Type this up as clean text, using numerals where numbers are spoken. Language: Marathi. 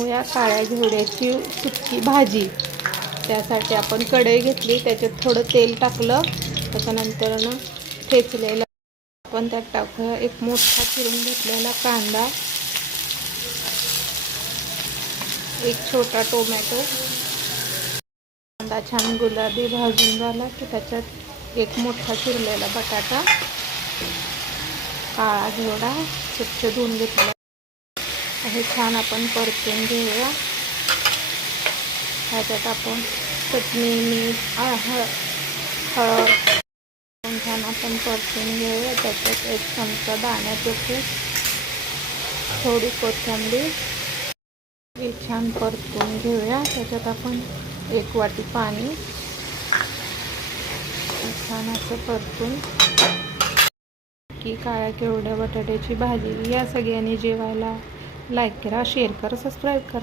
या काळ्या घेवड्याची सुकी भाजी। त्यासाठी आपण कढई घेतली, त्याच्यात थोडं तेल टाकलं, त्याच्यानंतर ठेचलेलं आपण त्यात टाकूया एक मोठा चिरून घेतलेला कांदा, एक छोटा टोमॅटो। कांदा छान गुलाबी भाजून झाला की त्याच्यात एक मोठा चिरलेला बटाटा, काळा घेवडा स्वच्छ धुवून घेतला, हे छान आपण परतून घेऊया। ह्याच्यात आपण चटणी, मीठ, हळद छान आपण परतून घेऊया। त्याच्यात एक चमचा दाण्याचं कूट, थोडी कोथिंबीर, हे छान परतून घेऊया। त्याच्यात आपण एक वाटी पाणी छान असं परतून की काळ्या घेवड्या बटाट्याची भाजी। या सगळ्यांनी जेवायला लाईक करा, शेअर करा, सबस्क्राईब करा।